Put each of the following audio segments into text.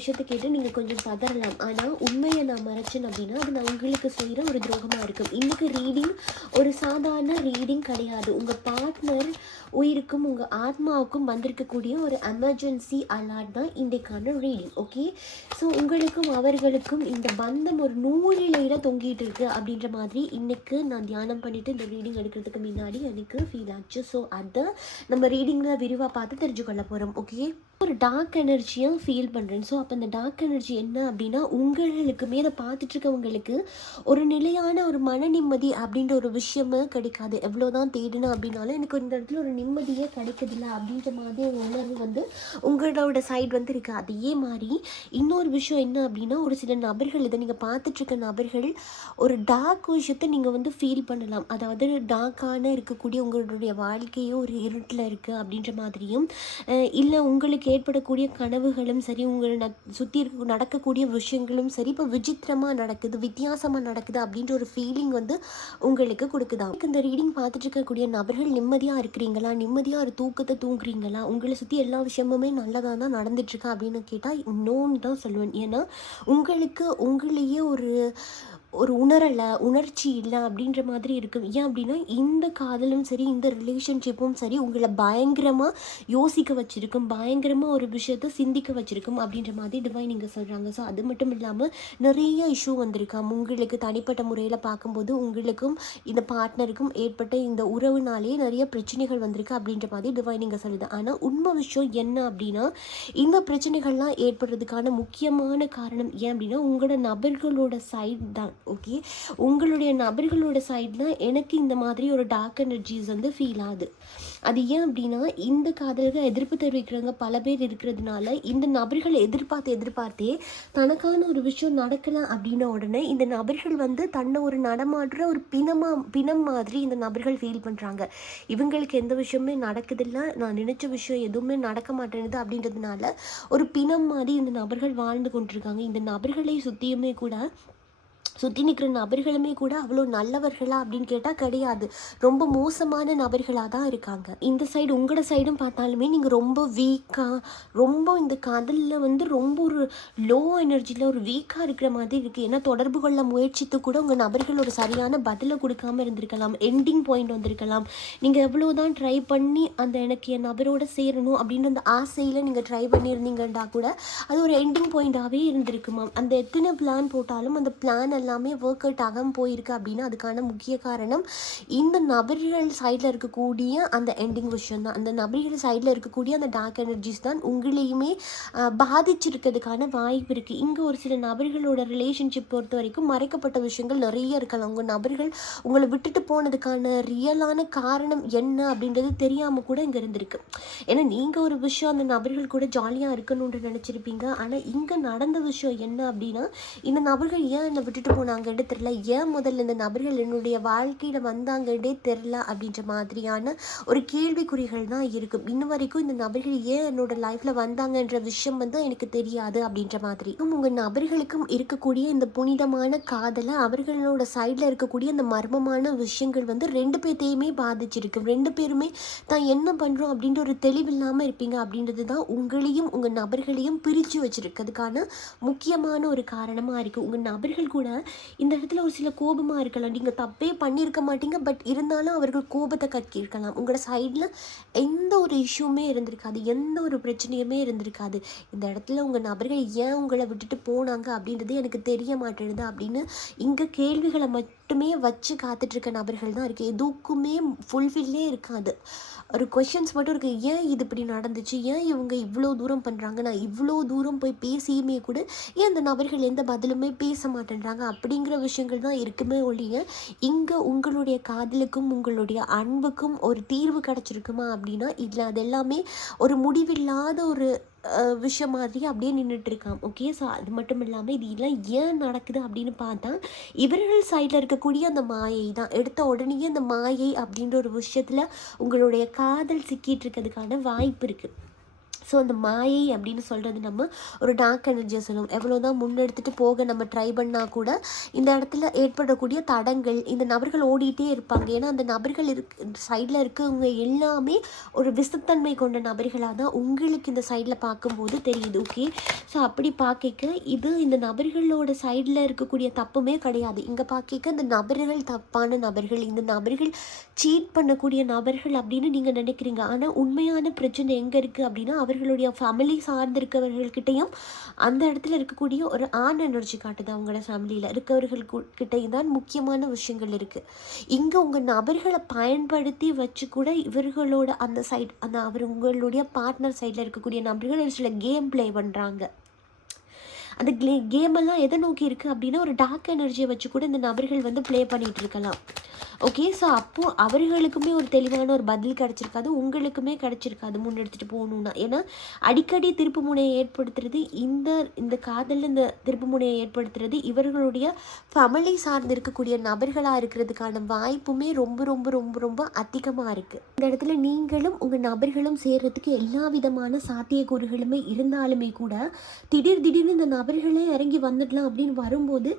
விஷயத்தை கேட்டு நீங்கள் கொஞ்சம் பதறலாம். ஆனால் உண்மையை நான் மறைச்சேன் அப்படின்னா அது நான் உங்களுக்கு செய்கிற ஒரு துரோகமாக இருக்கும். இன்றைக்கு ரீடிங் ஒரு சாதாரண ரீடிங் கிடையாது. உங்கள் பார்ட்னர் உயிருக்கும் உங்கள் ஆத்மாவுக்கும் வந்திருக்கக்கூடிய ஒரு எமர்ஜென்சி அலர்ட் தான் இன்றைக்கான ரீடிங். ஓகே, ஸோ உங்களுக்கும் அவர்களுக்கும் இந்த பந்தம் ஒரு நூலிலையில் தொங்கிட்டு இருக்கு அப்படின்ற மாதிரி இன்றைக்கு நான் தியானம் பண்ணிவிட்டு இந்த ரீடிங் எடுக்கிறதுக்கு முன்னாடி எனக்கு ஃபீல் ஆச்சு. ஸோ அதை நம்ம ரீடிங்கில் விரிவாக பார்த்து தெரிஞ்சுக்கொள்ள போகிறோம். ஓகே, ஒரு டார்க் எனர்ஜியாக ஃபீல் பண்ணுறேன். ஸோ அப்போ அந்த டார்க் எனர்ஜி என்ன அப்படின்னா உங்களுக்குமே அதை பார்த்துட்ருக்கவங்களுக்கு ஒரு நிலையான ஒரு மன நிம்மதி அப்படின்ற ஒரு விஷயமே கிடைக்காது. எவ்வளோதான் தேடினா அப்படின்னாலும் எனக்கு இந்த இடத்துல ஒரு நிம்மதியே கிடைக்கிறதில்ல அப்படின்ற மாதிரி ஒரு உணர்வு வந்து உங்களோட சைடு வந்து இருக்குது. அதே மாதிரி இன்னொரு விஷயம் என்ன அப்படின்னா ஒரு சில நபர்கள், இதை நீங்கள் பார்த்துட்ருக்க நபர்கள் ஒரு டார்க் விஷயத்தை நீங்கள் வந்து ஃபீல் பண்ணலாம். அதாவது டார்க்கான இருக்கக்கூடிய உங்களுடைய வாழ்க்கையே ஒரு இருட்டில் இருக்குது அப்படின்ற மாதிரியும், இல்லை உங்களுக்கு ஏற்படக்கூடிய கனவுகளும் சரி, உங்களை சுற்றி நடக்கக்கூடிய விஷயங்களும் சரி இப்போ விசித்திரமாக நடக்குது, வித்தியாசமாக நடக்குது அப்படின்ற ஒரு ஃபீலிங் வந்து உங்களுக்கு கொடுக்குதா. இந்த ரீடிங் பார்த்துட்டு இருக்கக்கூடிய நபர்கள் நிம்மதியாக இருக்கிறீங்களா, நிம்மதியாக ஒரு தூக்கத்தை தூங்குறீங்களா, உங்களை சுற்றி எல்லா விஷயமுமே நல்லதாக தான் நடந்துட்டுருக்கா அப்படின்னு கேட்டால் இன்னொன்று தான் சொல்லுவேன். ஏன்னா உங்களுக்கு உங்களையே ஒரு உணர்ச்சி இல்லை அப்படின்ற மாதிரி இருக்குது. ஏன் அப்படின்னா இந்த காதலும் சரி இந்த ரிலேஷன்ஷிப்பும் சரி உங்களை பயங்கரமாக யோசிக்க வச்சுருக்கும், பயங்கரமாக ஒரு விஷயத்தை சிந்திக்க வச்சுருக்கும் அப்படின்ற மாதிரி டிவைன் நீங்கள் சொல்கிறாங்க. ஸோ அது மட்டும் இல்லாமல் நிறைய இஷ்யூ வந்திருக்காம். உங்களுக்கு தனிப்பட்ட முறையில் பார்க்கும்போது உங்களுக்கும் இந்த பார்ட்னருக்கும் ஏற்பட்ட இந்த உறவுனாலே நிறைய பிரச்சனைகள் வந்திருக்கு அப்படின்ற மாதிரி டிவைன் நீங்கள் சொல்லுது. ஆனால் உண்மை விஷயம் என்ன அப்படின்னா இந்த பிரச்சனைகள்லாம் ஏற்படுறதுக்கான முக்கியமான காரணம் ஏன் அப்படின்னா உங்களோட நபர்களோட சைடு தான். ஓகே, உங்களுடைய நபர்களோட சைடில் எனக்கு இந்த மாதிரி ஒரு டார்க் எனர்ஜிஸ் வந்து ஃபீல் ஆகுது. அது ஏன் அப்படின்னா இந்த காதலுக்கு எதிர்ப்பு தெரிவிக்கிறவங்க பல பேர் இருக்கிறதுனால இந்த நபர்கள் எதிர்பார்த்தே தனக்கான ஒரு விஷயம் நடக்கலாம் அப்படின்ன உடனே இந்த நபர்கள் வந்து தன்னை ஒரு நடமாடுற ஒரு பிணம் மாதிரி இந்த நபர்கள் ஃபீல் பண்ணுறாங்க. இவங்களுக்கு எந்த விஷயமே நடக்குதில்லை, நான் நினச்ச விஷயம் எதுவுமே நடக்க மாட்டேங்குது அப்படின்றதுனால ஒரு பிணம் மாதிரி இந்த நபர்கள் வாழ்ந்து கொண்டிருக்காங்க. இந்த நபர்களை சுற்றி நிற்கிற நபர்களுமே கூட அவ்வளோ நல்லவர்களா அப்படின்னு கேட்டால் கிடையாது, ரொம்ப மோசமான நபர்களாக தான் இருக்காங்க. இந்த சைடு உங்களோட சைடும் பார்த்தாலுமே நீங்கள் ரொம்ப வீக்காக, ரொம்ப இந்த காதலில் வந்து ரொம்ப ஒரு லோ எனர்ஜியில் ஒரு வீக்காக இருக்கிற மாதிரி இருக்குது. ஏன்னா தொடர்பு கொள்ள முயற்சித்து கூட உங்கள் நபர்கள் ஒரு சரியான பதிலை கொடுக்காமல் இருந்திருக்கலாம், எண்டிங் பாயிண்ட் வந்திருக்கலாம். நீங்கள் எவ்வளோ தான் ட்ரை பண்ணி அந்த எனக்கு என் நபரோட சேரணும் அப்படின்னு அந்த ஆசையில் நீங்கள் ட்ரை பண்ணியிருந்தீங்கன்னா கூட அது ஒரு எண்டிங் பாயிண்டாகவே இருந்திருக்குமா. அந்த எத்தனை பிளான் போட்டாலும் அந்த பிளான் எல்லாமே ஒர்க் அவுட் ஆகாமல் போயிருக்கு அப்படின்னா அதுக்கான முக்கிய காரணம் இந்த நபர்கள் சைடில் இருக்கக்கூடிய அந்த எண்டிங் விஷயம் தான். அந்த நபர்கள் சைடில் இருக்கக்கூடிய அந்த டார்க் எனர்ஜிஸ் தான் உங்களையுமே பாதிச்சிருக்கிறதுக்கான வாய்ப்பு இருக்குது. இங்கே ஒரு சில நபர்களோட ரிலேஷன்ஷிப் பொறுத்த வரைக்கும் மறைக்கப்பட்ட விஷயங்கள் நிறைய இருக்கலாம். உங்கள் நபர்கள் உங்களை விட்டுட்டு போனதுக்கான ரியலான காரணம் என்ன அப்படின்றது தெரியாமல் கூட இங்கே இருந்திருக்கு. ஏன்னா நீங்கள் ஒரு விஷயம் அந்த நபர்கள் கூட ஜாலியாக இருக்கணும்னு நினச்சிருப்பீங்க. ஆனால் இங்கே நடந்த விஷயம் என்ன அப்படின்னா இந்த நபர்கள் ஏன் என்னை விட்டுட்டு போனாங்கன்னே தெரில, ஏன் முதல்ல இந்த நபர்கள் என்னுடைய வாழ்க்கையில் வந்தாங்கன்னே தெரில அப்படின்ற மாதிரியான ஒரு கேள்விக்குறிகள் தான் இருக்கும். இன்னும் வரைக்கும் இந்த நபர்கள் ஏன் என்னோட லைஃப்பில் வந்தாங்கன்ற விஷயம் வந்து எனக்கு தெரியாது அப்படின்ற மாதிரி. உங்கள் நபர்களுக்கும் இருக்கக்கூடிய இந்த புனிதமான காதலை அவர்களோட சைடில் இருக்கக்கூடிய அந்த மர்மமான விஷயங்கள் வந்து ரெண்டு பேர்த்தையுமே பாதிச்சிருக்கு. ரெண்டு பேருமே தான் என்ன பண்ணுறோம் அப்படின்ற ஒரு தெளிவில்லாமல் இருப்பீங்க அப்படின்றது தான் உங்களையும் உங்கள் நபர்களையும் பிரித்து வச்சுருக்கிறதுக்கான முக்கியமான ஒரு காரணமாக இருக்குது. உங்கள் நபர்கள் கூட இந்த இடத்துல ஒரு சில கோபமாக இருக்கலாம், நீங்கள் தப்பே பண்ணியிருக்க மாட்டீங்க, பட் இருந்தாலும் அவர்கள் கோபத்தை கக்கியிருக்கலாம். உங்களோட சைடில் எந்த ஒரு இஷ்யூமே இருந்திருக்காது, எந்த ஒரு பிரச்சனையுமே இருந்திருக்காது. இந்த இடத்துல உங்கள் நபர்கள் ஏன் உங்களை விட்டுட்டு போனாங்க அப்படின்றது எனக்கு தெரிய மாட்டேங்குது அப்படின்னு இங்கே கேள்விகளை மட்டுமே வச்சு காத்துட்ருக்க நபர்கள் தான் இருக்குது. எதுக்குமே ஃபுல்ஃபில்லே இருக்காது, ஒரு கொஷின்ஸ் மட்டும் இருக்குது. ஏன் இது இப்படி நடந்துச்சு, ஏன் இவங்க இவ்வளோ தூரம் பண்ணுறாங்க, நான் இவ்வளோ தூரம் போய் பேசியுமே கூட ஏன் அந்த நபர்கள் எந்த பதிலுமே பேச மாட்டேன்றாங்க அப்படிங்கிற விஷயங்கள் தான் இருக்குமே ஒழிய இங்கே உங்களுடைய காதலுக்கும் உங்களுடைய அன்புக்கும் ஒரு தீர்வு கிடச்சிருக்குமா அப்படின்னா இல்லை, அது எல்லாமே ஒரு முடிவில்லாத ஒரு விஷயம் மாதிரி அப்படியே நின்றுட்டு இருக்கான். ஓகே, ஸோ அது மட்டும் இல்லாமல் இது எல்லாம் ஏன் நடக்குது அப்படின்னு பார்த்தா இவர்கள் சைடில் இருக்கக்கூடிய அந்த மாயை தான். எடுத்த உடனே அந்த மாயை அப்படின்ற ஒரு விஷயத்தில் உங்களுடைய காதல் சிக்கிட்டு இருக்கிறதுக்கான வாய்ப்பு இருக்குது. ஸோ அந்த மாயை அப்படின்னு சொல்கிறது நம்ம ஒரு டார்க் எனர்ஜியை சொல்லுவோம். எவ்வளோதான் முன்னெடுத்துட்டு போக நம்ம ட்ரை பண்ணால் கூட இந்த இடத்துல ஏற்படக்கூடிய தடங்கள், இந்த நபர்கள் ஓடிட்டே இருப்பாங்க. ஏன்னா அந்த நபர்கள் சைடில் இருக்கவங்க எல்லாமே ஒரு விசத்தன்மை கொண்ட நபர்களாக தான் உங்களுக்கு இந்த சைடில் பார்க்கும்போது தெரியுது. ஓகே, ஸோ அப்படி பார்க்க இது இந்த நபர்களோட சைடில் இருக்கக்கூடிய தப்புமே கிடையாது. இங்கே பார்க்க இந்த நபர்கள் தப்பான நபர்கள், இந்த நபர்கள் சீட் பண்ணக்கூடிய நபர்கள் அப்படின்னு நீங்கள் நினைக்கிறீங்க. ஆனால் உண்மையான பிரச்சனை எங்கே இருக்குது அப்படின்னா அவர்களுடைய ஃபேமிலி சார்ந்திருக்கவர்கள்கிட்டையும் அந்த இடத்துல இருக்கக்கூடிய ஒரு ஆண் எனர்ஜி காட்டுது. அவங்களோட ஃபேமிலியில் இருக்கவர்கள் கிட்டையும் தான் முக்கியமான விஷயங்கள் இருக்குது. இங்கே உங்கள் நபர்களை பயன்படுத்தி வச்சு கூட இவர்களோட அந்த சைட் அந்த உங்களுடைய பார்ட்னர் சைடில் இருக்கக்கூடிய நபர்கள் ஒரு சில கேம் ப்ளே பண்ணுறாங்க. அந்த கேமெல்லாம் எதை நோக்கி இருக்குது அப்படின்னா ஒரு டார்க் எனர்ஜியை வச்சு கூட இந்த நபர்கள் வந்து ப்ளே பண்ணிகிட்டு இருக்கலாம். ஓகே, ஸோ அப்போது அவர்களுக்குமே ஒரு தெளிவான ஒரு பதில் கிடச்சிருக்காது, உங்களுக்குமே கிடச்சிருக்காது முன்னெடுத்துட்டு போகணுன்னா. ஏன்னா அடிக்கடி திருப்பு முனையை ஏற்படுத்துறது இந்த காதலில் இந்த திருப்பு முனையை ஏற்படுத்துறது இவர்களுடைய ஃபேமிலி சார்ந்து இருக்கக்கூடிய நபர்களாக இருக்கிறதுக்கான வாய்ப்புமே ரொம்ப ரொம்ப ரொம்ப ரொம்ப அதிகமாக இருக்குது. இந்த இடத்துல நீங்களும் உங்கள் நபர்களும் சேர்கிறதுக்கு எல்லா விதமான சாத்தியக்கூறுகளுமே இருந்தாலுமே கூட திடீர்னு இந்த நபர்களே இறங்கி வந்துடலாம் அப்படின்னு வரும்போது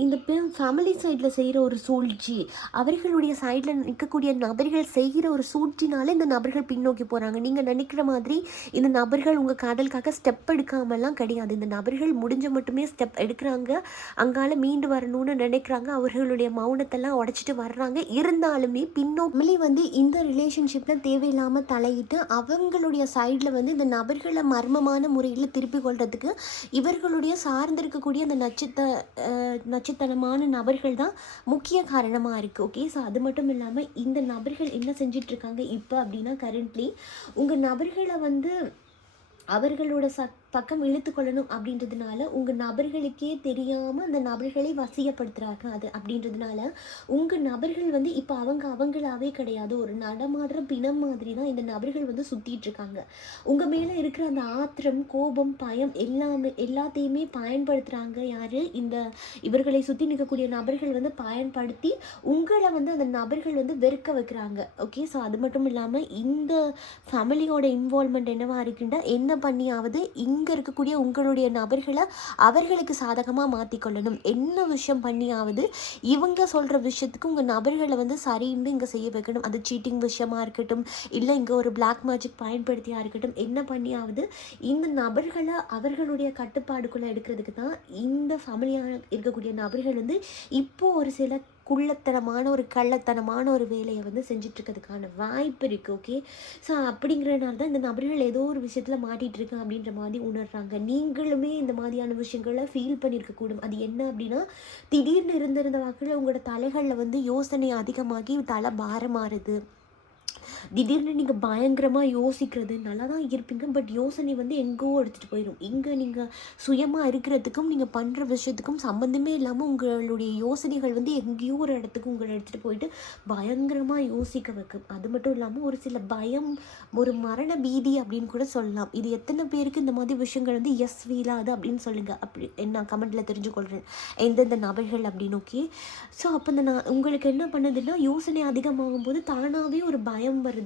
இந்த ஃபேமிலி சைடில் செய்கிற ஒரு சூழ்ச்சி, அவர்களுடைய சைடில் நிற்கக்கூடிய நபர்கள் செய்கிற ஒரு சூழ்ச்சினால இந்த நபர்கள் பின்னோக்கி போகிறாங்க. நீங்கள் நினைக்கிற மாதிரி இந்த நபர்கள் உங்கள் காதலுக்காக ஸ்டெப் எடுக்காமலாம் கிடையாது. இந்த நபர்கள் முடிஞ்ச மட்டுமே ஸ்டெப் எடுக்கிறாங்க, அங்கால மீண்டு வரணும்னு நினைக்கிறாங்க, அவர்களுடைய மௌனத்தெல்லாம் உடைச்சிட்டு வர்றாங்க. இருந்தாலுமே பின்னோக்கி வந்து இந்த ரிலேஷன்ஷிப்பில் தேவையில்லாமல் தலையிட்டு அவங்களுடைய சைடில் வந்து இந்த நபர்களை மர்மமான முறையில் திருப்பி கொள்றதுக்கு இவர்களுடைய சார்ந்திருக்கக்கூடிய அந்த நச்சுத்தனமான நபர்கள் தான் முக்கிய காரணமாக இருக்குது. ஓகே, ஸோ அது மட்டும் இல்லாமல் இந்த நபர்கள் என்ன செஞ்சிட்ருக்காங்க இப்போ அப்படின்னா கரண்ட்லி உங்கள் நபர்களை வந்து அவர்களோட பக்கம் இழுத்து கொள்ளணும் அப்படின்றதுனால உங்கள் நபர்களுக்கே தெரியாமல் அந்த நபர்களை வசியப்படுத்துகிறாங்க. அது அப்படின்றதுனால உங்கள் நபர்கள் வந்து இப்போ அவங்களாவே கிடையாது, ஒரு நடமாடுற பிணம் மாதிரி தான் இந்த நபர்கள் வந்து சுற்றிட்டுருக்காங்க. உங்கள் மேலே இருக்கிற அந்த ஆத்திரம், கோபம், பயம் எல்லாத்தையுமே பயன்படுத்துகிறாங்க. யார்? இவர்களை சுற்றி நிற்கக்கூடிய நபர்கள் வந்து பயன்படுத்தி உங்களை வந்து அந்த நபர்கள் வந்து வெறுக்க வைக்கிறாங்க. ஓகே, ஸோ அது மட்டும் இல்லாமல் இந்த ஃபேமிலியோட இன்வால்மெண்ட் என்னவா இருக்குன்னா என்ன பண்ணியாவது இங்கே இருக்கக்கூடிய உங்களுடைய நபர்களை அவர்களுக்கு சாதகமாக மாற்றிக்கொள்ளணும். என்ன விஷயம் பண்ணியாவது இவங்க சொல்கிற விஷயத்துக்கு உங்கள் நபர்களை வந்து சரின்னு இங்கே செய்ய வைக்கணும். அது சீட்டிங் விஷயமாக இருக்கட்டும், இல்லை இங்கே ஒரு பிளாக் மேஜிக் பயன்படுத்தியாக இருக்கட்டும், என்ன பண்ணியாவது இந்த நபர்களை அவர்களுடைய கட்டுப்பாடுக்குள்ளே எடுக்கிறதுக்கு தான் இந்த ஃபேமிலியாக இருக்கக்கூடிய நபர்கள் வந்து இப்போது ஒரு சில குள்ளத்தனமான ஒரு கள்ளத்தனமான ஒரு வேலையை வந்து செஞ்சிட்ருக்கிறதுக்கான வாய்ப்பு இருக்குது. ஓகே, ஸோ அப்படிங்கிறனால தான் இந்த நபர்கள் ஏதோ ஒரு விஷயத்தில் மாட்டிகிட்ருக்கேன் அப்படின்ற மாதிரி உணர்றாங்க. நீங்களுமே இந்த மாதிரியான விஷயங்களை ஃபீல் பண்ணியிருக்கக்கூடும். அது என்ன அப்படின்னா திடீர்னு இருந்திருந்த வாக்கில் உங்களோட தலைகளில் வந்து யோசனை அதிகமாகி தலை பாரமாறுது. திடீர்னு நீங்கள் பயங்கரமாக யோசிக்கிறது நல்லா தான் இருப்பீங்க, பட் யோசனை வந்து எங்கோ எடுத்துகிட்டு போயிடும். இங்கே நீங்கள் சுயமாக இருக்கிறதுக்கும் நீங்கள் பண்ணுற விஷயத்துக்கும் சம்மந்தமே இல்லாமல் உங்களுடைய யோசனைகள் வந்து எங்கேயோ ஒரு இடத்துக்கு உங்களை எடுத்துகிட்டு போயிட்டு பயங்கரமாக யோசிக்க வைக்கும். அது மட்டும் இல்லாமல் ஒரு சில பயம், ஒரு மரண பீதி அப்படின்னு கூட சொல்லலாம். இது எத்தனை பேருக்கு இந்த மாதிரி விஷயங்கள் வந்து எஸ் வீலாது அப்படின்னு சொல்லுங்கள். அப்படி என்ன கமெண்ட்டில் தெரிஞ்சுக்கொள்கிறேன் எந்தெந்த நபர்கள் அப்படின்னு. ஓகே, ஸோ அப்போ உங்களுக்கு என்ன பண்ணுதுன்னா யோசனை அதிகமாகும் போது தானாகவே ஒரு பயம் வருது.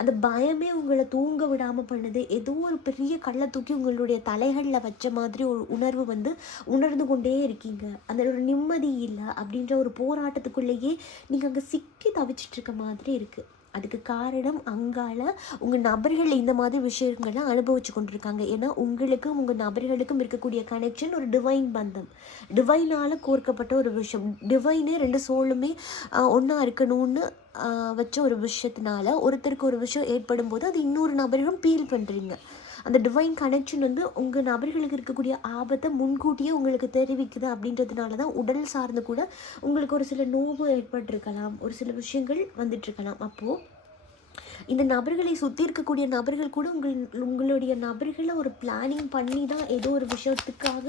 அந்த பயமே உங்களை தூங்க விடாமல் பண்ணுது. ஏதோ ஒரு பெரிய கல்லை தூக்கி உங்களுடைய தலைகளில் வச்ச மாதிரி ஒரு உணர்வு வந்து உணர்ந்து கொண்டே இருக்கீங்க. அந்த ஒரு நிம்மதி இல்லை அப்படின்ற ஒரு போராட்டத்துக்குள்ளேயே நீங்கள் அங்கே சிக்கி தவிச்சிட்ருக்க மாதிரி இருக்குது. அதுக்கு காரணம் அங்கால உங்கள் நபர்கள் இந்த மாதிரி விஷயங்கள்லாம் அனுபவிச்சு கொண்டிருக்காங்க. ஏன்னா உங்களுக்கும் உங்கள் நபர்களுக்கும் இருக்கக்கூடிய கனெக்ஷன் ஒரு டிவைன் பந்தம், டிவைனால் கோர்க்கப்பட்ட ஒரு விஷயம். டிவைனே ரெண்டு சோலுமே ஒன்றா இருக்கணும்னு வச்ச ஒரு விஷயத்தினால ஒருத்தருக்கு ஒரு விஷயம் ஏற்படும் போது அது இன்னொரு நபர்களும் ஃபீல் பண்ணுறீங்க. அந்த டிவைன் கனெக்ஷன் வந்து உங்கள் நபர்களுக்கு இருக்கக்கூடிய ஆபத்தை முன்கூட்டியே உங்களுக்கு தெரிவிக்குது. அப்படின்றதுனால தான் உடல் சார்ந்து கூட உங்களுக்கு ஒரு சில நோவு ஏற்பட்டிருக்கலாம், ஒரு சில விஷயங்கள் வந்துட்டுருக்கலாம். அப்போது இந்த நபர்களை சுற்றி இருக்கக்கூடிய நபர்கள் கூட உங்களுடைய நபர்களை ஒரு பிளானிங் பண்ணி தான் ஏதோ ஒரு விஷயத்துக்காக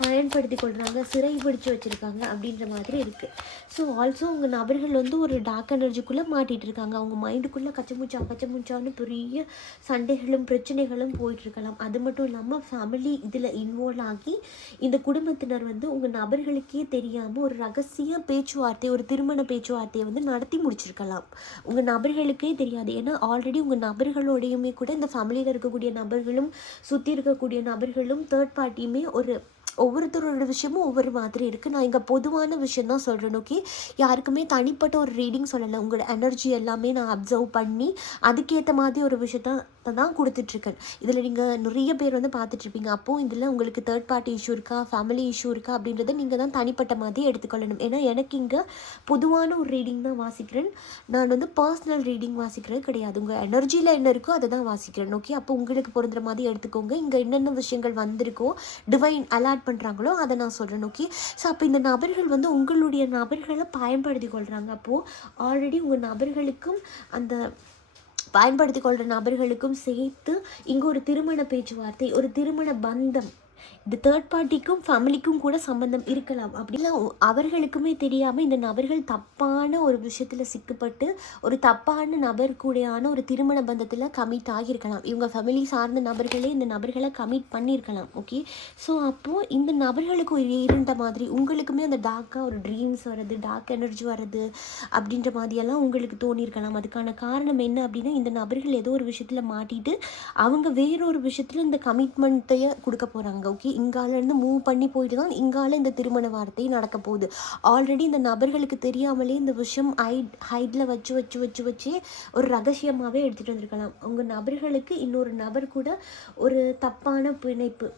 பயன்படுத்தி கொள்கிறாங்க, சிறை பிடிச்சி வச்சுருக்காங்க அப்படின்ற மாதிரி இருக்குது. ஸோ ஆல்சோ உங்கள் நபர்கள் வந்து ஒரு டார்க் எனர்ஜிக்குள்ளே மாட்டிகிட்டு இருக்காங்க. அவங்க மைண்டுக்குள்ளே கச்சமுச்சான்னு பெரிய சண்டைகளும் பிரச்சனைகளும் போயிட்டுருக்கலாம். அது மட்டும் இல்லாமல் ஃபேமிலி இதில் இன்வால்வ் ஆகி இந்த குடும்பத்தினர் வந்து உங்கள் நபர்களுக்கே தெரியாமல் ஒரு ரகசிய பேச்சுவார்த்தை, ஒரு திருமண பேச்சுவார்த்தையை வந்து நடத்தி முடிச்சிருக்கலாம். உங்கள் நபர்களுக்கே தெரியாது. ஏன்னா ஏன்னா ஆல்ரெடி உங்கள் நபர்களோடையுமே கூட இந்த ஃபேமிலியில் இருக்கக்கூடிய நபர்களும் சுற்றி இருக்கக்கூடிய நபர்களும் தேர்ட் பார்ட்டியுமே ஒவ்வொருத்தரோட விஷயமும் ஒவ்வொரு மாதிரி இருக்குது. நான் இங்கே பொதுவான விஷயம் தான் சொல்கிறேன். ஓகே, யாருக்குமே தனிப்பட்ட ஒரு ரீடிங் சொல்லலை. உங்களோட எனர்ஜி எல்லாமே நான் அப்சர்வ் பண்ணி அதுக்கேற்ற மாதிரி ஒரு விஷயத்த தான் கொடுத்துட்ருக்கேன். இதில் நீங்கள் நிறைய பேர் வந்து பார்த்துட்ருப்பீங்க. அப்போது இதில் உங்களுக்கு தேர்ட் பார்ட்டி இஷ்யூ இருக்கா, ஃபேமிலி இஷ்யூ இருக்கா அப்படின்றத நீங்கள் தான் தனிப்பட்ட மாதிரி எடுத்துக்கொள்ளணும். ஏன்னா எனக்கு இங்கே பொதுவான ஒரு ரீடிங் தான் வாசிக்கிறேன். நான் வந்து பர்சனல் ரீடிங் வாசிக்கிறது கிடையாது. உங்கள் எனர்ஜியில் என்ன இருக்கோ அதை தான் வாசிக்கிறேன். ஓகே, அப்போ உங்களுக்கு பொருந்துற மாதிரி எடுத்துக்கோங்க. இங்கே என்னென்ன விஷயங்கள் வந்திருக்கோ டிவைன் அலாட் பண்ணுறாங்களோ அதை நான் சொல்கிறேன். ஓகே, ஸோ அப்போ இந்த நபர்கள் வந்து உங்களுடைய நபர்களை பயன்படுத்தி கொள்கிறாங்க. அப்போது ஆல்ரெடி உங்கள் நபர்களுக்கும் அந்த பயன்படுத்தி கொள்கிற நபர்களுக்கும் சேர்த்து இங்கே ஒரு திருமண பேச்சுவார்த்தை, ஒரு திருமண பந்தம், இந்த தேர்ட் பார்ட்டிக்கும் ஃபேமிலிக்கும் கூட சம்மந்தம் இருக்கலாம். அப்படிலாம் அவர்களுக்குமே தெரியாமல் இந்த நபர்கள் தப்பான ஒரு விஷயத்தில் சிக்கப்பட்டு ஒரு தப்பான நபர் கூடையான ஒரு திருமண பந்தத்தில் கமிட் ஆகியிருக்கலாம். இவங்க ஃபேமிலி சார்ந்த நபர்களே இந்த நபர்களை கமிட் பண்ணியிருக்கலாம். ஓகே, ஸோ அப்போது இந்த நபர்களுக்கு ஒரு இருண்ட மாதிரி உங்களுக்குமே அந்த டார்க்காக ஒரு ட்ரீம்ஸ் வர்றது, டார்க் எனர்ஜி வர்றது அப்படின்ற மாதிரியெல்லாம் உங்களுக்கு தோணியிருக்கலாம். அதுக்கான காரணம் என்ன அப்படின்னா, இந்த நபர்கள் ஏதோ ஒரு விஷயத்தில் மாட்டிட்டு அவங்க வேறொரு விஷயத்தில் இந்த கமிட்மெண்ட்டையே கொடுக்க போகிறாங்க. ஓகே, இங்காலேருந்து மூவ் பண்ணி போயிட்டு தான் இங்கால இந்த திருமண வார்த்தை நடக்க போகுது. ஆல்ரெடி இந்த நபர்களுக்கு தெரியாமலே இந்த விஷயம் ஹைடில் வச்சு ஒரு ரகசியமாகவே எடுத்துகிட்டு வந்திருக்கலாம். உங்கள் நபர்களுக்கு இன்னொரு நபர் கூட ஒரு தப்பான பிணைப்பு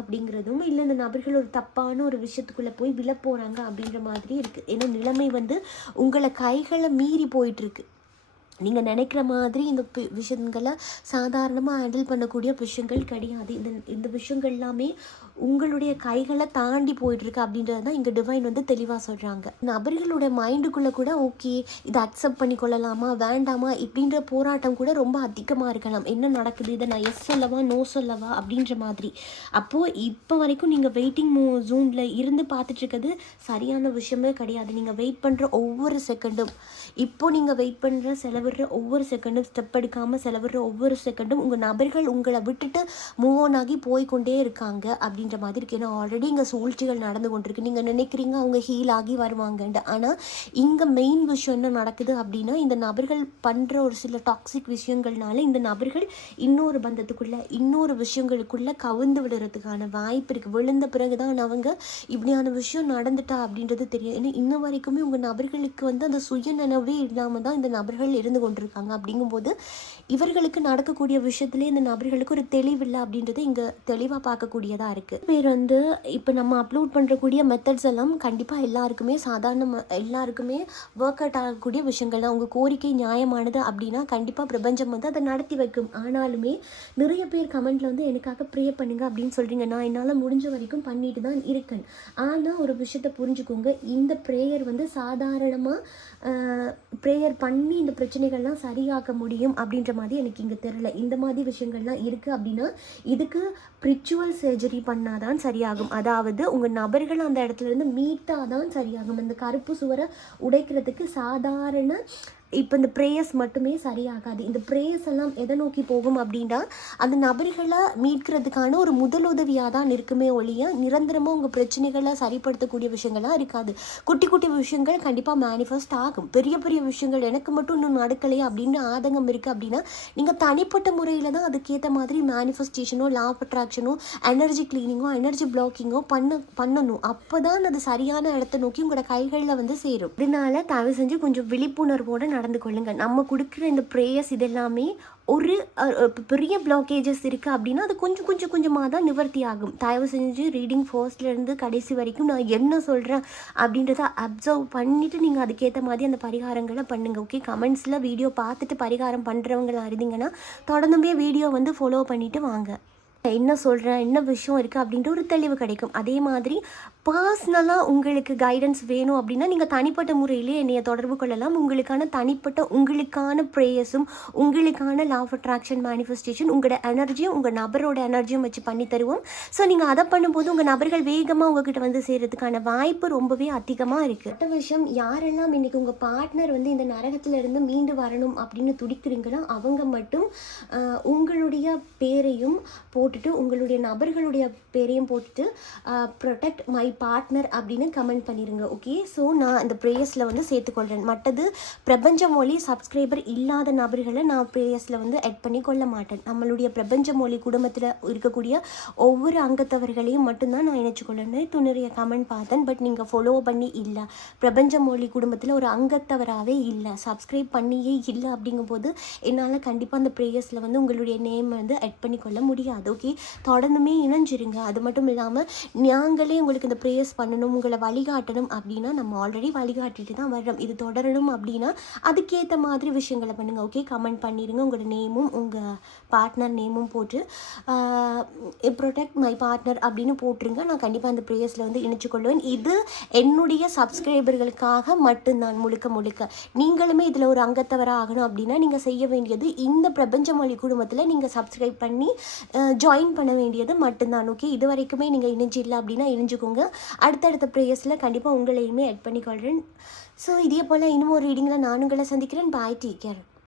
அப்படிங்கிறதும் இல்லை, இந்த நபர்கள் ஒரு தப்பான ஒரு விஷயத்துக்குள்ளே போய் விழ போகிறாங்க அப்படின்ற மாதிரி இருக்குது. ஏன்னா நிலைமை வந்து உங்களை கைகளை மீறி போயிட்டுருக்கு. நீங்கள் நினைக்கிற மாதிரி இந்த விஷயங்களை சாதாரணமாக ஹேண்டில் பண்ணக்கூடிய விஷயங்கள் கிடையாது. இந்த விஷயங்கள் எல்லாமே உங்களுடைய கைகளை தாண்டி போயிட்டுருக்கு அப்படின்றது தான் இங்கே டிவைன் வந்து தெளிவாக சொல்கிறாங்க. நபர்களோட மைண்டுக்குள்ளே கூட ஓகே இதை அக்செப்ட் பண்ணி கொள்ளலாமா வேண்டாமா இப்படின்ற போராட்டம் கூட ரொம்ப அதிகமாக இருக்கலாம். என்ன நடக்குது, இதை நான் எஸ் சொல்லவா நோ சொல்லவா அப்படின்ற மாதிரி. அப்போது இப்போ வரைக்கும் நீங்கள் வெயிட்டிங் ஜோனில் இருந்து பார்த்துட்ருக்கிறது சரியான விஷயமே கிடையாது. நீங்கள் வெயிட் பண்ணுற ஒவ்வொரு செகண்டும், இப்போது நீங்கள் வெயிட் பண்ணுற செலவிடுற ஒவ்வொரு செகண்டும், ஸ்டெப் எடுக்காமல் செலவிடுற ஒவ்வொரு செகண்டும் உங்கள் நபர்கள் உங்களை விட்டுட்டு மூவ் ஆன் ஆகி போய்கொண்டே இருக்காங்க அப்படின்ற மாதிரி இருக்குது. ஏன்னா ஆல்ரெடி இங்கே சூழ்ச்சிகள் நடந்து கொண்டிருக்கு. நீங்கள் நினைக்கிறீங்க அவங்க ஹீல் ஆகி வருவாங்கன்ட்டு. ஆனால் இங்கே மெயின் விஷயம் என்ன நடக்குது அப்படின்னா, இந்த நபர்கள் பண்ணுற ஒரு சில டாக்ஸிக் விஷயங்கள்னால இந்த நபர்கள் இன்னொரு பந்தத்துக்குள்ளே இன்னொரு விஷயங்களுக்குள்ளே கவுந்து விடுறதுக்கான வாய்ப்பு இருக்குது. விழுந்த பிறகு தான் அவங்க இப்படியான விஷயம் நடந்துட்டா அப்படின்றது தெரியும். ஏன்னா இன்ன வரைக்குமே உங்கள் நபர்களுக்கு வந்து அந்த சுயநினைவே இல்லாமல் தான் இந்த நபர்கள் இருந்து கொண்டிருக்காங்க. அப்படிங்கும்போது இவர்களுக்கு நடக்கக்கூடிய விஷயத்துலேயே இந்த நபர்களுக்கு ஒரு தெளிவில்லை அப்படின்றது இங்கே தெளிவாக பார்க்கக்கூடியதாக இருக்குது. பேர் வந்து இப்போ நம்ம அப்லோட் பண்ணுறக்கூடிய மெத்தட்ஸ் எல்லாம் கண்டிப்பாக எல்லாருக்குமே எல்லாருக்குமே ஒர்க் அவுட் ஆகக்கூடிய விஷயங்கள் தான். உங்கள் கோரிக்கை நியாயமானது அப்படின்னா கண்டிப்பாக பிரபஞ்சம் வந்து அதை நடத்தி வைக்கும். ஆனாலுமே நிறைய பேர் கமெண்ட்டில் வந்து எனக்காக ப்ரே பண்ணுங்க அப்படின்னு சொல்கிறீங்க. நான் என்னால் முடிஞ்ச வரைக்கும் பண்ணிட்டு தான் இருக்கேன். ஆனால் ஒரு விஷயத்தை புரிஞ்சுக்கோங்க, இந்த ப்ரேயர் வந்து சாதாரணமாக ப்ரேயர் பண்ணி இந்த பிரச்சனைகள்லாம் சரியாக்க முடியும் அப்படின்ற மாதிரி எனக்கு இங்கே தெரியல. இந்த மாதிரி விஷயங்கள்லாம் இருக்குது அப்படின்னா இதுக்கு ரிச்சுவல் சர்ஜரி பண்ணாதான் சரியாகும். அதாவது உங்கள் நபர்கள் அந்த இடத்துல இருந்து மீட்டாதான் சரியாகும். இந்த கருப்பு சுவரை உடைக்கிறதுக்கு சாதாரண இப்போ இந்த ப்ரேயர்ஸ் மட்டுமே சரியாகாது. இந்த ப்ரேயர்ஸ் எல்லாம் எதை நோக்கி போகும் அப்படின்னா அந்த நபர்களை மீட்கிறதுக்கான ஒரு முதலுதவியாக தான் இருக்குமே ஒழிய நிரந்தரமாக உங்கள் பிரச்சனைகளை சரிப்படுத்தக்கூடிய விஷயங்கள்லாம் இருக்காது. குட்டி குட்டி விஷயங்கள் கண்டிப்பாக மேனிஃபெஸ்ட் ஆகும். பெரிய பெரிய விஷயங்கள் எனக்கு மட்டும் இன்னும் நடக்கலையே அப்படின்னு ஆதங்கம் இருக்குது அப்படின்னா நீங்கள் தனிப்பட்ட முறையில் தான் அதுக்கேற்ற மாதிரி மேனிஃபெஸ்டேஷனோ லா ஆஃப் அட்ராக்ஷனோ எனர்ஜி கிளீனிங்கோ எனர்ஜி பிளாக்கிங்கோ பண்ணணும். அப்போ தான் அது சரியான இடத்த நோக்கி உங்களோட கைகளில் வந்து சேரும். இதனால தயவு செஞ்சு கொஞ்சம் விழிப்புணர்வோடு நடந்து கொள்ளுங்க. நம்ம கொடுக்குற இந்த ப்ரேயர்ஸ் இதெல்லாமே ஒரு பெரிய பிளாக்கேஜஸ் இருக்குது அப்படின்னா அது கொஞ்சமாக தான் நிவர்த்தி ஆகும். தயவு செஞ்சு ரீடிங் ஃபர்ஸ்ட்லேருந்து கடைசி வரைக்கும் நான் என்ன சொல்கிறேன் அப்படின்றத அப்சர்வ் பண்ணிவிட்டு நீங்கள் அதுக்கேற்ற மாதிரி அந்த பரிகாரங்களை பண்ணுங்கள். ஓகே, கமெண்ட்ஸில் வீடியோ பார்த்துட்டு பரிகாரம் பண்ணுறவங்களா இருந்தீங்கன்னா தொடர்ந்துமே வீடியோ வந்து ஃபாலோ பண்ணிவிட்டு வாங்க. என்ன சொல்கிறேன், என்ன விஷயம் இருக்குது அப்படின்ற ஒரு தெளிவு கிடைக்கும். அதே மாதிரி பர்சனலாக உங்களுக்கு கைடன்ஸ் வேணும் அப்படின்னா நீங்கள் தனிப்பட்ட முறையிலே என்னைய தொடர்பு கொள்ளலாம். உங்களுக்கான ப்ரேயர்ஸும் உங்களுக்கான லா ஆஃப் அட்ராக்ஷன் மேனிஃபெஸ்டேஷன் உங்களோட எனர்ஜியும் உங்கள் நபரோட எனர்ஜியும் வச்சு பண்ணி தருவோம். ஸோ நீங்கள் அதை பண்ணும்போது உங்கள் நபர்கள் வேகமாக உங்ககிட்ட வந்து சேர்கிறதுக்கான வாய்ப்பு ரொம்பவே அதிகமாக இருக்குது. அடுத்த விஷயம், யாரெல்லாம் இன்றைக்கி உங்கள் பார்ட்னர் வந்து இந்த நரகத்திலிருந்து மீண்டு வரணும் அப்படின்னு துடிக்கிறீங்களோ அவங்க மட்டும் உங்களுடைய பேரையும் போட்டுட்டு உங்களுடைய நபர்களுடைய பேரையும் போட்டுட்டு ப்ரொடெக்ட் மை பார்ட்னர் அப்படின்னு கமெண்ட் பண்ணிடுங்க. ஓகே, ஸோ நான் இந்த ப்ரேயர்ஸில் வந்து சேர்த்துக்கொள்கிறேன். மற்றது பிரபஞ்ச மொழி சப்ஸ்கிரைபர் இல்லாத நபர்களை நான் ப்ரேயர்ஸில் வந்து ஆட் பண்ணி கொள்ள மாட்டேன். நம்மளுடைய பிரபஞ்ச மொழி குடும்பத்தில் இருக்கக்கூடிய ஒவ்வொரு அங்கத்தவர்களையும் மட்டும்தான் நான் இணைச்சிக்கொள்ளேன். நிறைய கமெண்ட் பார்த்தேன், பட் நீங்கள் ஃபாலோ பண்ணி இல்லை, பிரபஞ்ச மொழி குடும்பத்தில் ஒரு அங்கத்தவராகவே இல்லை, சப்ஸ்கிரைப் பண்ணியே இல்லை அப்படிங்கும்போது என்னால் கண்டிப்பாக அந்த ப்ரேயர்ஸில் வந்து உங்களுடைய நேம் வந்து ஆட் பண்ணிக்கொள்ள முடியாது. ஓகே, தொடர்ந்துமே இணைஞ்சிருங்க. அது மட்டும் இல்லாமல் நாங்களே உங்களுக்கு இந்த ப்ரேயர்ஸ் பண்ணணும், உங்களை வழிகாட்டணும் அப்படின்னா நம்ம ஆல்ரெடி வழிகாட்டிட்டு தான் வர்றோம். இது தொடரணும் அப்படின்னா அதுக்கேற்ற மாதிரி விஷயங்களை பண்ணுங்கள். ஓகே, கமெண்ட் பண்ணிடுங்க, உங்களோட நேமும் உங்கள் பார்ட்னர் நேமும் போட்டு ப்ரொடெக்ட் மை பார்ட்னர் அப்படின்னு போட்டுருங்க. நான் கண்டிப்பாக அந்த ப்ரேயர்ஸில் வந்து இணைச்சிக்கொள்வேன். இது என்னுடைய சப்ஸ்கிரைபர்களுக்காக மட்டும்தான் முழுக்க முழுக்க. நீங்களுமே இதில் ஒரு அங்கத்தவராக ஆகணும் அப்படின்னா நீங்கள் செய்ய வேண்டியது இந்த பிரபஞ்ச மொழி குடும்பத்தில் நீங்கள் சப்ஸ்கிரைப் பண்ணி ஜாயின் பண்ண வேண்டியது மட்டும்தான். ஓகே, இது வரைக்குமே நீங்கள் இணைஞ்சிடல அப்படின்னா இணைஞ்சிக்கோங்க. அடுத்தடுத்த ப்ரேயர்ஸில் கண்டிப்பாக உங்களையுமே ஆட் பண்ணிக்கொள்கிறேன். ஸோ இதே போல் இன்னும் ஒரு ரீடிங்கில் நான் உங்களை சந்திக்கிறேன். பாய், டேக் கேர்.